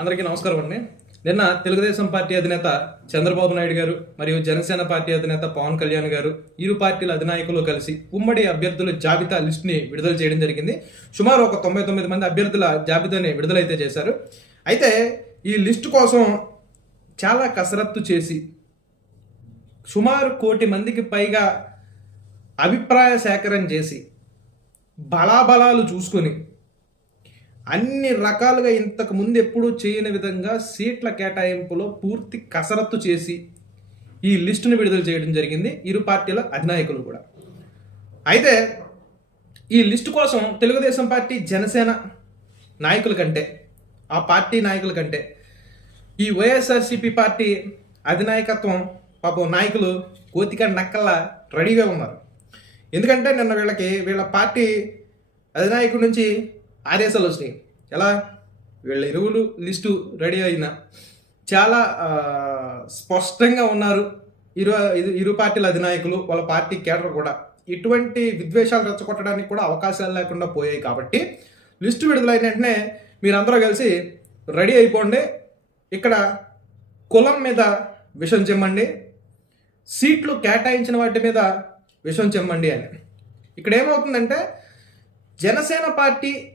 అందరికీ నమస్కారం అండి. నిన్న తెలుగుదేశం పార్టీ అధినేత చంద్రబాబు నాయుడు గారు మరియు జనసేన పార్టీ అధినేత పవన్ కళ్యాణ్ గారు ఇరు పార్టీల అధినాయకులు కలిసి ఉమ్మడి అభ్యర్థుల జాబితా లిస్ట్ని విడుదల చేయడం జరిగింది. సుమారు ఒక తొంభై తొమ్మిది మంది అభ్యర్థుల జాబితాని విడుదలైతే చేశారు. అయితే ఈ లిస్ట్ కోసం చాలా కసరత్తు చేసి సుమారు కోటి మందికి పైగా అభిప్రాయ సేకరణ చేసి బలాబలాలు చూసుకొని అన్ని రకాలుగా ఇంతకు ముందు ఎప్పుడూ చేయని విధంగా సీట్ల కేటాయింపులో పూర్తి కసరత్తు చేసి ఈ లిస్టును విడుదల చేయడం జరిగింది ఇరు పార్టీల అధినాయకులు కూడా. అయితే ఈ లిస్టు కోసం తెలుగుదేశం పార్టీ జనసేన నాయకుల కంటే ఆ పార్టీ నాయకుల కంటే ఈ వైఎస్ఆర్సీపీ పార్టీ అధినాయకత్వం పాపం నాయకులు కోతిక నక్కల్లా రెడీగా ఉన్నారు. ఎందుకంటే నిన్న వీళ్ళకి వీళ్ళ పార్టీ అధినాయకుడి నుంచి ఆదేశాలు వచ్చినాయి ఎలా? వీళ్ళ ఎరువులు లిస్టు రెడీ అయిన. చాలా స్పష్టంగా ఉన్నారు. ఇరు ఇరు- ఇరు పార్టీల అధినాయకులు వాళ్ళ పార్టీ కేడర్ కూడా. ఇటువంటి విద్వేషాలు రెచ్చగొట్టడానికి కూడా అవకాశాలు లేకుండా పోయాయి కాబట్టి లిస్టు విడుదలైన వెంటనే మీరందరూ కలిసి రెడీ అయిపోండి. ఇక్కడ కులం మీద విషం చెమ్మండి. సీట్లు కేటాయించిన వాటి మీద విషం చెమ్మండి అని. ఇక్కడ ఏమవుతుందంటే జనసేన పార్టీ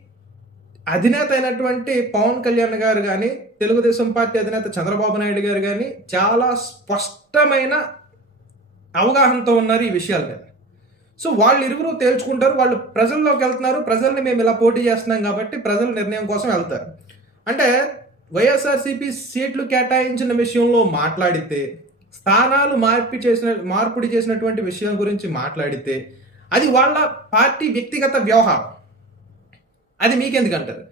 అధినేత అయినటువంటి పవన్ కళ్యాణ్ గారు కానీ తెలుగుదేశం పార్టీ అధినేత చంద్రబాబు నాయుడు గారు కానీ చాలా స్పష్టమైన అవగాహనతో ఉన్నారు ఈ విషయాల మీద. సో వాళ్ళు ఇరువురు తేల్చుకుంటారు వాళ్ళు ప్రజల్లోకి వెళ్తున్నారు ప్రజల్ని మేము ఇలా పోటీ చేస్తున్నాం కాబట్టి ప్రజల నిర్ణయం కోసం వెళ్తారు. అంటే వైఎస్ఆర్సీపీ సీట్లు కేటాయించిన విషయంలో మాట్లాడితే స్థానాలు మార్పు చేసిన మార్పిడి చేసినటువంటి విషయం గురించి మాట్లాడితే అది వాళ్ళ పార్టీ వ్యక్తిగత వ్యవహారం అది మీకెందుకు అంటారు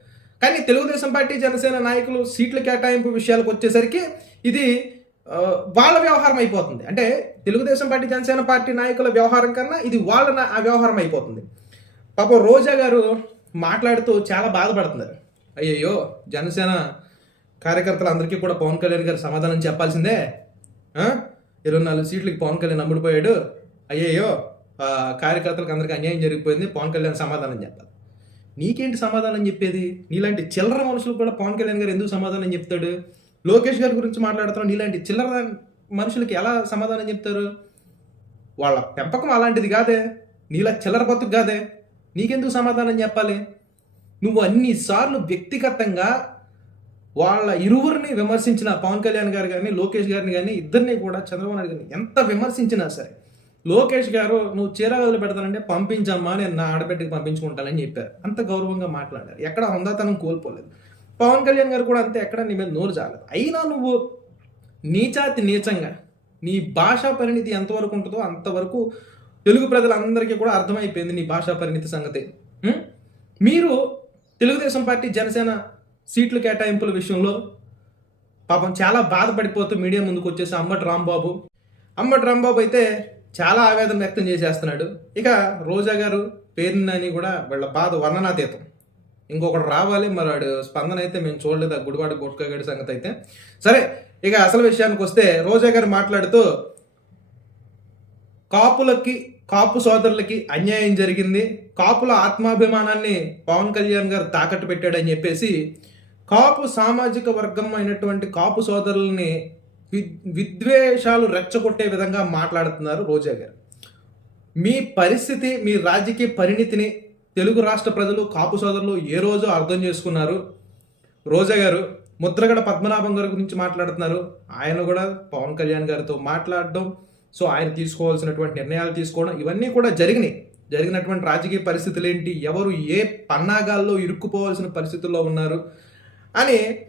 కానీ తెలుగుదేశం పార్టీ జనసేన నాయకులు సీట్ల కేటాయింపు విషయాలకు వచ్చేసరికి ఇది వాళ్ళ వ్యవహారం అయిపోతుంది. అంటే తెలుగుదేశం పార్టీ జనసేన పార్టీ నాయకుల వ్యవహారం కన్నా ఇది వాళ్ళ నా- ఆ వ్యవహారం అయిపోతుంది. పాపం రోజా గారు మాట్లాడుతూ చాలా బాధపడుతున్నారు. అయ్యయ్యో జనసేన కార్యకర్తలు అందరికీ కూడా పవన్ కళ్యాణ్ గారు సమాధానం చెప్పాల్సిందే. ఇరవై నాలుగు సీట్లకి పవన్ కళ్యాణ్ అమ్ముడిపోయాడు అయ్యయ్యో కార్యకర్తలకు అందరికీ అన్యాయం జరిగిపోయింది. పవన్ కళ్యాణ్ సమాధానం చెప్పాలి. నీకేంటి సమాధానం చెప్పేది? నీలాంటి చిల్లర మనుషులు కూడా పవన్ కళ్యాణ్ గారు ఎందుకు సమాధానం చెప్తాడు? లోకేష్ గారి గురించి మాట్లాడుతున్నాడు నీలాంటి చిల్లర మనుషులకి ఎలా సమాధానం చెప్తారు? వాళ్ళ పెంపకం అలాంటిది కాదే. నీలా చిల్లర బతుకు కాదే. నీకెందుకు సమాధానం చెప్పాలి? నువ్వు అన్నిసార్లు వ్యక్తిగతంగా వాళ్ళ ఇరువురిని విమర్శించిన పవన్ కళ్యాణ్ గారు కానీ లోకేష్ గారిని కానీ ఇద్దరిని కూడా చంద్రబాబు నాయుడు గారిని ఎంత విమర్శించినా సరే లోకేష్ గారు నువ్వు చీర వదిలి పెడతానంటే పంపించమ్మా నేను నా ఆడబిడ్డకి పంపించుకుంటానని చెప్పారు. అంత గౌరవంగా మాట్లాడారు. ఎక్కడ హుందాతనం కోల్పోలేదు. పవన్ కళ్యాణ్ గారు కూడా అంతే ఎక్కడ నీ మీద నోరు జాలేదు. అయినా నువ్వు నీచాతి నీచంగా నీ భాషా పరిణితి ఎంతవరకు ఉంటుందో అంతవరకు తెలుగు ప్రజలందరికీ కూడా అర్థమైపోయింది నీ భాషా పరిణితి సంగతి. మీరు తెలుగుదేశం పార్టీ జనసేన సీట్లు కేటాయింపుల విషయంలో పాపం చాలా బాధపడిపోతూ మీడియా ముందుకు వచ్చేసి అంబటి రాంబాబు. అంబటి రాంబాబు అయితే చాలా ఆవేదన వ్యక్తం చేసేస్తున్నాడు. ఇక రోజా గారు పేరునని కూడా వీళ్ళ బాధ వర్ణనాతీతం. ఇంకొకటి రావాలి మరి వాడు స్పందన అయితే మేము చూడలేదు ఆ గుడివాడ గొట్టుకోగడి సంగతి అయితే. సరే ఇక అసలు విషయానికి వస్తే రోజా గారు మాట్లాడుతూ కాపులకి కాపు సోదరులకి అన్యాయం జరిగింది. కాపుల ఆత్మాభిమానాన్ని పవన్ కళ్యాణ్ గారు తాకట్టు పెట్టాడని చెప్పేసి కాపు సామాజిక వర్గం అయినటువంటి కాపు సోదరుల్ని విద్వేషాలు రెచ్చగొట్టే విధంగా మాట్లాడుతున్నారు రోజా గారు. మీ పరిస్థితి మీ రాజకీయ పరిణితిని తెలుగు రాష్ట్ర ప్రజలు కాపు సోదరులు ఏ రోజు అర్థం చేసుకున్నారు? రోజా గారు ముద్రగడ పద్మనాభం గారి గురించి మాట్లాడుతున్నారు. ఆయన కూడా పవన్ కళ్యాణ్ గారితో మాట్లాడడం సో ఆయన తీసుకోవాల్సినటువంటి నిర్ణయాలు తీసుకోవడం ఇవన్నీ కూడా జరిగినాయి. జరిగినటువంటి రాజకీయ పరిస్థితులు ఏంటి ఎవరు ఏ పన్నాగాల్లో ఇరుక్కుపోవాల్సిన పరిస్థితుల్లో ఉన్నారు? అని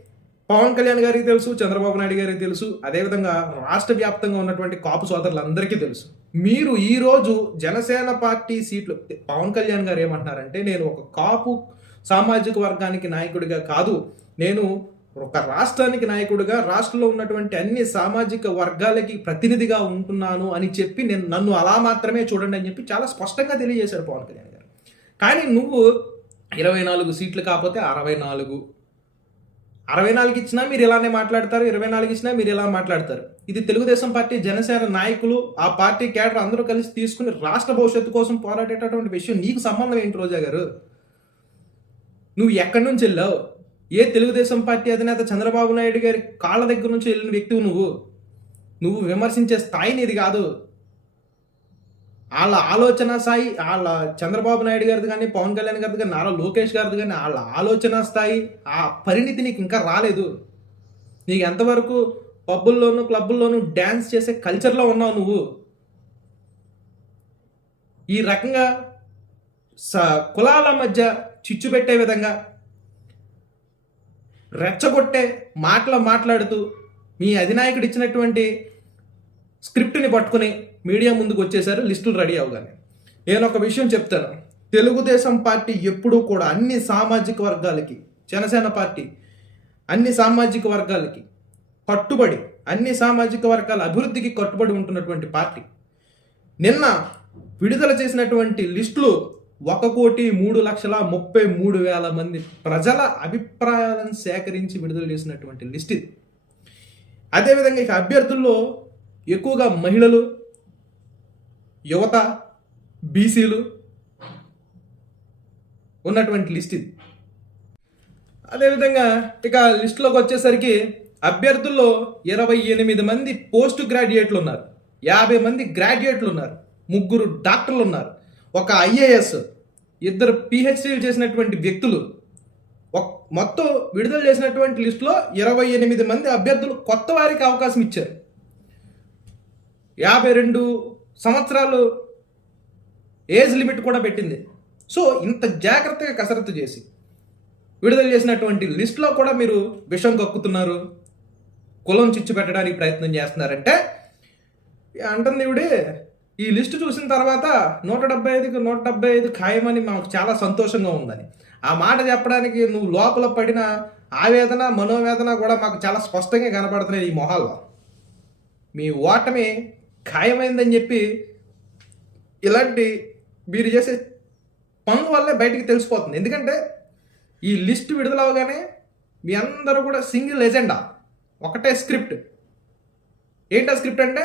పవన్ కళ్యాణ్ గారికి తెలుసు చంద్రబాబు నాయుడు గారికి తెలుసు అదేవిధంగా రాష్ట్ర వ్యాప్తంగా ఉన్నటువంటి కాపు సోదరులందరికీ తెలుసు. మీరు ఈరోజు జనసేన పార్టీ సీట్లు పవన్ కళ్యాణ్ గారు ఏమంటున్నారంటే నేను ఒక కాపు సామాజిక వర్గానికి నాయకుడిగా కాదు నేను ఒక రాష్ట్రానికి నాయకుడిగా రాష్ట్రంలో ఉన్నటువంటి అన్ని సామాజిక వర్గాలకి ప్రతినిధిగా ఉంటున్నాను అని చెప్పి నేను నన్ను అలా మాత్రమే చూడండి అని చెప్పి చాలా స్పష్టంగా తెలియజేశారు పవన్ కళ్యాణ్ గారు. కానీ నువ్వు ఇరవై నాలుగు సీట్లు కాకపోతే అరవై నాలుగు అరవై నాలుగు ఇచ్చినా మీరు ఇలానే మాట్లాడతారు ఇరవై నాలుగు ఇచ్చినా మీరు ఇలా మాట్లాడతారు. ఇది తెలుగుదేశం పార్టీ జనసేన నాయకులు ఆ పార్టీ కేడర్ అందరూ కలిసి తీసుకుని రాష్ట్ర భవిష్యత్తు కోసం పోరాడేటటువంటి విషయం నీకు సంబంధం ఏంటి రోజా గారు? నువ్వు ఎక్కడి నుంచి వెళ్ళావు? ఏ తెలుగుదేశం పార్టీ అధినేత చంద్రబాబు నాయుడు గారి కాళ్ళ దగ్గర నుంచి వెళ్ళిన వ్యక్తివు నువ్వు? నువ్వు విమర్శించే స్థాయి నీది కాదు. వాళ్ళ ఆలోచన స్థాయి వాళ్ళ చంద్రబాబు నాయుడు గారిది కానీ పవన్ కళ్యాణ్ గారిది కానీ నారా లోకేష్ గారిది కానీ వాళ్ళ ఆలోచన స్థాయి ఆ పరిణితి నీకు ఇంకా రాలేదు. నీకు ఎంతవరకు పబ్బుల్లోనూ క్లబ్బుల్లోనూ డ్యాన్స్ చేసే కల్చర్లో ఉన్నావు నువ్వు? ఈ రకంగా స కులాల మధ్య చిచ్చు పెట్టే విధంగా రెచ్చగొట్టే మాటలు మాట్లాడుతూ మీ అధినాయకుడు ఇచ్చినటువంటి స్క్రిప్ట్ని పట్టుకుని మీడియా ముందుకు వచ్చేసారు లిస్టులు రెడీ అవగానే నేను ఒక విషయం చెప్తాను. తెలుగుదేశం పార్టీ ఎప్పుడూ కూడా అన్ని సామాజిక వర్గాలకి జనసేన పార్టీ అన్ని సామాజిక వర్గాలకి కట్టుబడి అన్ని సామాజిక వర్గాల అభివృద్ధికి కట్టుబడి ఉంటున్నటువంటి పార్టీ. నిన్న విడుదల చేసినటువంటి లిస్టులు ఒక కోటి మూడు లక్షల ముప్పై మూడు వేల మంది ప్రజల అభిప్రాయాలను సేకరించి విడుదల చేసినటువంటి లిస్ట్ ఇది. అదేవిధంగా ఇక అభ్యర్థుల్లో ఎక్కువగా మహిళలు యువత బీసీలు ఉన్నటువంటి లిస్ట్ ఇది. అదేవిధంగా ఇక లిస్టులోకి వచ్చేసరికి అభ్యర్థుల్లో ఇరవై ఎనిమిది మంది పోస్ట్ గ్రాడ్యుయేట్లు ఉన్నారు. యాభై మంది గ్రాడ్యుయేట్లు ఉన్నారు. ముగ్గురు డాక్టర్లు ఉన్నారు. ఒక ఐఏఎస్ ఇద్దరు పిహెచ్డీలు చేసినటువంటి వ్యక్తులు. మొత్తం విడుదల చేసినటువంటి లిస్టులో ఇరవై ఎనిమిది మంది అభ్యర్థులు కొత్త వారికి అవకాశం ఇచ్చారు. యాభై రెండు సంవత్సరాలు ఏజ్ లిమిట్ కూడా పెట్టింది. సో ఇంత జాగ్రత్తగా కసరత్తు చేసి విడుదల చేసినటువంటి లిస్టులో కూడా మీరు విషం కక్కుతున్నారు కులం చిచ్చు పెట్టడానికి ప్రయత్నం చేస్తున్నారంటే అంటుంది ఇవిడే ఈ లిస్టు చూసిన తర్వాత నూట డెబ్బై ఐదుకి నూట డెబ్బై ఐదు ఖాయమని మాకు చాలా సంతోషంగా ఉందని. ఆ మాట చెప్పడానికి నువ్వు లోపల పడిన ఆవేదన మనోవేదన కూడా మాకు చాలా స్పష్టంగా కనపడుతున్నాయి ఈ మొహాల్లో. మీ ఓటమి ఖాయమైందని చెప్పి ఇలాంటి మీరు చేసే పనుల వల్లే బయటికి తెలిసిపోతుంది. ఎందుకంటే ఈ లిస్ట్ విడుదలవగానే మీ అందరూ కూడా సింగిల్ ఎజెండా ఒకటే స్క్రిప్ట్. ఏంటా స్క్రిప్ట్ అంటే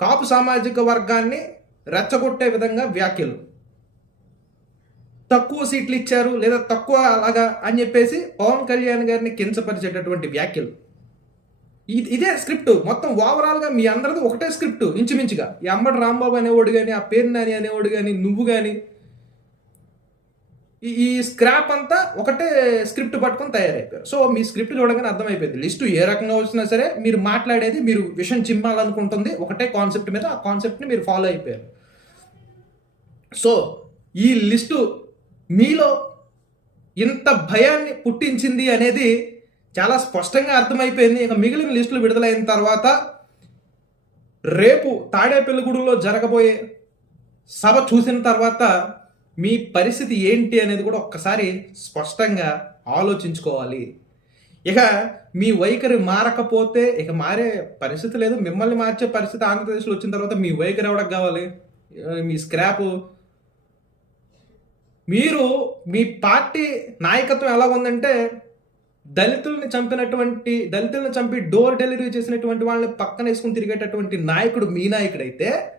కాపు సామాజిక వర్గాన్ని రెచ్చగొట్టే విధంగా వ్యాఖ్యలు. తక్కువ సీట్లు ఇచ్చారు లేదా తక్కువ అలాగా అని చెప్పేసి పవన్ కళ్యాణ్ గారిని కించపరిచేటటువంటి వ్యాఖ్యలు. ఇది- ఇదే స్క్రిప్ట్. మొత్తం ఓవరాల్గా మీ అందరిది ఒకటే స్క్రిప్ట్ ఇంచుమించుగా. ఈ అంబటి రాంబాబు అనేవాడు కానీ ఆ పేరు నాని అనేవాడు కానీ నువ్వు కానీ ఈ ఈ స్క్రాప్ అంతా ఒకటే స్క్రిప్ట్ పట్టుకొని తయారైపోయారు. సో మీ స్క్రిప్ట్ చూడగానే అర్థమైపోయింది. లిస్టు ఏ రకంగా వచ్చినా సరే మీరు మాట్లాడేది మీరు విషయం చిమ్మాలనుకుంటుంది ఒకటే కాన్సెప్ట్ మీద ఆ కాన్సెప్ట్ని మీరు ఫాలో అయిపోయారు. సో ఈ లిస్టు మీలో ఇంత భయాన్ని పుట్టించింది అనేది చాలా స్పష్టంగా అర్థమైపోయింది. ఇక మిగిలిన లిస్టులు విడుదలైన తర్వాత రేపు తాడేపల్లిగూడెంలో జరగబోయే సభ చూసిన తర్వాత మీ పరిస్థితి ఏంటి అనేది కూడా ఒక్కసారి స్పష్టంగా ఆలోచించుకోవాలి. ఇక మీ వైఖరి మారకపోతే ఇక మారే పరిస్థితి లేదు. మిమ్మల్ని మార్చే పరిస్థితి ఆంధ్రప్రదేశ్లో వచ్చిన తర్వాత మీ వైఖరి ఎవడకు కావాలి? మీ స్క్రాప్. మీరు మీ పార్టీ నాయకత్వం ఎలా ఉందంటే దళితుల్ని చంపినటువంటి దళితుల్ని చంపి డోర్ డెలివరీ చేసినటువంటి వాళ్ళని పక్కన వేసుకుని తిరిగేటటువంటి నాయకుడు మీ నాయకుడైతే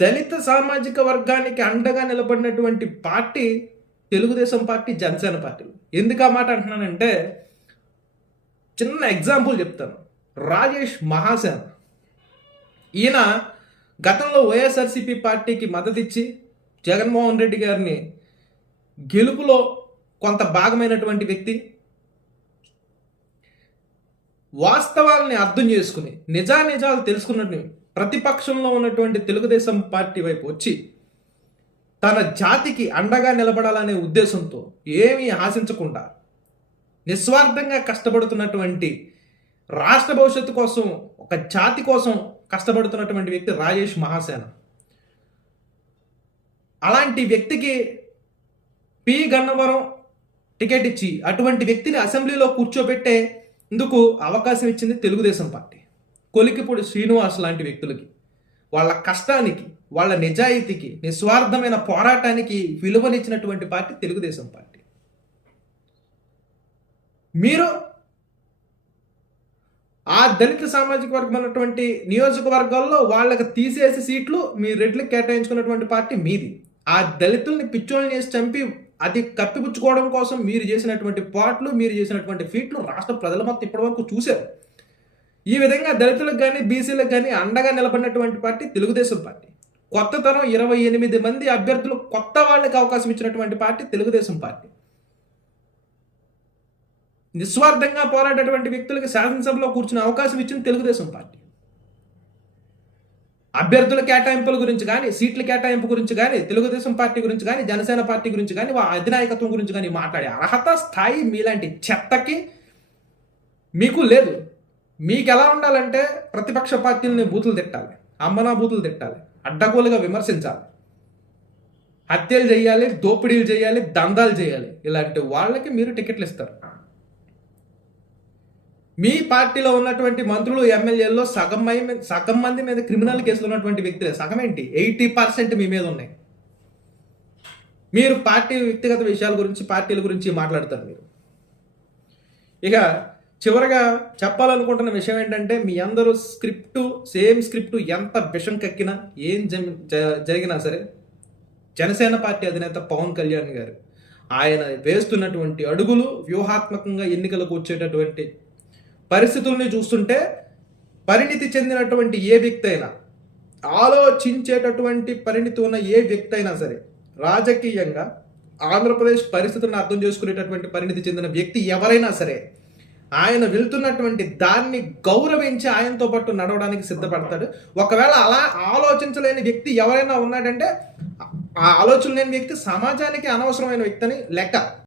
దళిత సామాజిక వర్గానికి అండగా నిలబడినటువంటి party Telugu Desam party Janasena party ఎందుకు ఆ మాట అంటున్నానంటే చిన్న ఎగ్జాంపుల్ చెప్తాను. రాజేష్ మహాసేన్. ఈయన గతంలో వైఎస్ఆర్సీపీ పార్టీకి మద్దతిచ్చి జగన్మోహన్ రెడ్డి గారిని గెలుపులో కొంత భాగమైనటువంటి వ్యక్తి వాస్తవాల్ని అర్థం చేసుకుని నిజానిజాలు తెలుసుకున్నట్టు ప్రతిపక్షంలో ఉన్నటువంటి తెలుగుదేశం పార్టీ వైపు వచ్చి తన జాతికి అండగా నిలబడాలనే ఉద్దేశంతో ఏమీ ఆశించకుండా నిస్వార్థంగా కష్టపడుతున్నటువంటి రాష్ట్ర భవిష్యత్తు కోసం ఒక జాతి కోసం కష్టపడుతున్నటువంటి వ్యక్తి రాజేష్ మహాసేన. అలాంటి వ్యక్తికి పి. గన్నవరం టికెట్ ఇచ్చి అటువంటి వ్యక్తిని అసెంబ్లీలో కూర్చోబెట్టే ఇందుకు అవకాశం ఇచ్చింది తెలుగుదేశం పార్టీ. కొలికిపూడి శ్రీనివాస్ లాంటి వ్యక్తులకి వాళ్ళ కష్టానికి వాళ్ళ నిజాయితీకి నిస్వార్థమైన పోరాటానికి విలువనిచ్చినటువంటి పార్టీ తెలుగుదేశం పార్టీ. మీరు ఆ దళిత సామాజిక వర్గం ఉన్నటువంటి నియోజకవర్గాల్లో వాళ్ళకి తీసేసి సీట్లు మీ రెడ్లకు కేటాయించుకున్నటువంటి పార్టీ మీది. ఆ దళితుల్ని పిచ్చోళ్ళని చేసి చంపి అది కప్పిపుచ్చుకోవడం కోసం మీరు చేసినటువంటి పాటలు మీరు చేసినటువంటి ఫీట్లు రాష్ట్ర ప్రజల మొత్తం ఇప్పటివరకు చూశారు. ఈ విధంగా దళితులకు కానీ బీసీలకు కానీ అండగా నిలబడినటువంటి పార్టీ తెలుగుదేశం పార్టీ. కొత్త తరం ఇరవై ఎనిమిది మంది అభ్యర్థులు కొత్త వాళ్ళకి అవకాశం ఇచ్చినటువంటి పార్టీ తెలుగుదేశం పార్టీ. నిస్వార్థంగా పోరాడేటువంటి వ్యక్తులకు శాసనసభలో కూర్చునే అవకాశం ఇచ్చింది తెలుగుదేశం పార్టీ. అభ్యర్థుల కేటాయింపుల గురించి కానీ సీట్ల కేటాయింపు గురించి కానీ తెలుగుదేశం పార్టీ గురించి కానీ జనసేన పార్టీ గురించి కానీ వా అధినాయకత్వం గురించి కానీ మాట్లాడే అర్హత స్థాయి మీలాంటి చెత్తకి మీకు లేదు. మీకు ఎలా ఉండాలంటే ప్రతిపక్ష పార్టీలని బూతులు తిట్టాలి అమ్మనా బూతులు తిట్టాలి అడ్డగోలుగా విమర్శించాలి. హత్యలు చేయాలి దోపిడీలు చేయాలి దందాలు చేయాలి. ఇలాంటి వాళ్ళకి మీరు టికెట్లు ఇస్తారు. మీ పార్టీలో ఉన్నటువంటి మంత్రులు ఎమ్మెల్యేల్లో సగం సగం మంది మీద క్రిమినల్ కేసులు ఉన్నటువంటి వ్యక్తులే. సగం ఏంటి? ఎయిటీ పర్సెంట్ మీ మీద ఉన్నాయి. మీరు పార్టీ వ్యక్తిగత విషయాల గురించి పార్టీల గురించి మాట్లాడతారు మీరు. ఇక చివరగా చెప్పాలనుకుంటున్న విషయం ఏంటంటే మీ అందరూ స్క్రిప్ట్ సేమ్ స్క్రిప్ట్ ఎంత విషం కక్కినా ఏం జ- జరిగినా సరే జనసేన పార్టీ అధినేత పవన్ కళ్యాణ్ గారు ఆయన వేస్తున్నటువంటి అడుగులు వ్యూహాత్మకంగా ఎన్నికలకు వచ్చేటటువంటి పరిస్థితుల్ని చూస్తుంటే పరిణితి చెందినటువంటి ఏ వ్యక్తి అయినా ఆలోచించేటటువంటి పరిణితి ఉన్న ఏ వ్యక్తి అయినా సరే రాజకీయంగా ఆంధ్రప్రదేశ్ పరిస్థితులను అర్థం చేసుకునేటటువంటి పరిణితి చెందిన వ్యక్తి ఎవరైనా సరే ఆయన వెళ్తున్నటువంటి దాన్ని గౌరవించి ఆయనతో పాటు నడవడానికి సిద్ధపడతాడు. ఒకవేళ అలా ఆలోచించలేని వ్యక్తి ఎవరైనా ఉన్నాడంటే ఆ ఆలోచన లేని వ్యక్తి సమాజానికి అనవసరమైన వ్యక్తి అని లెక్క.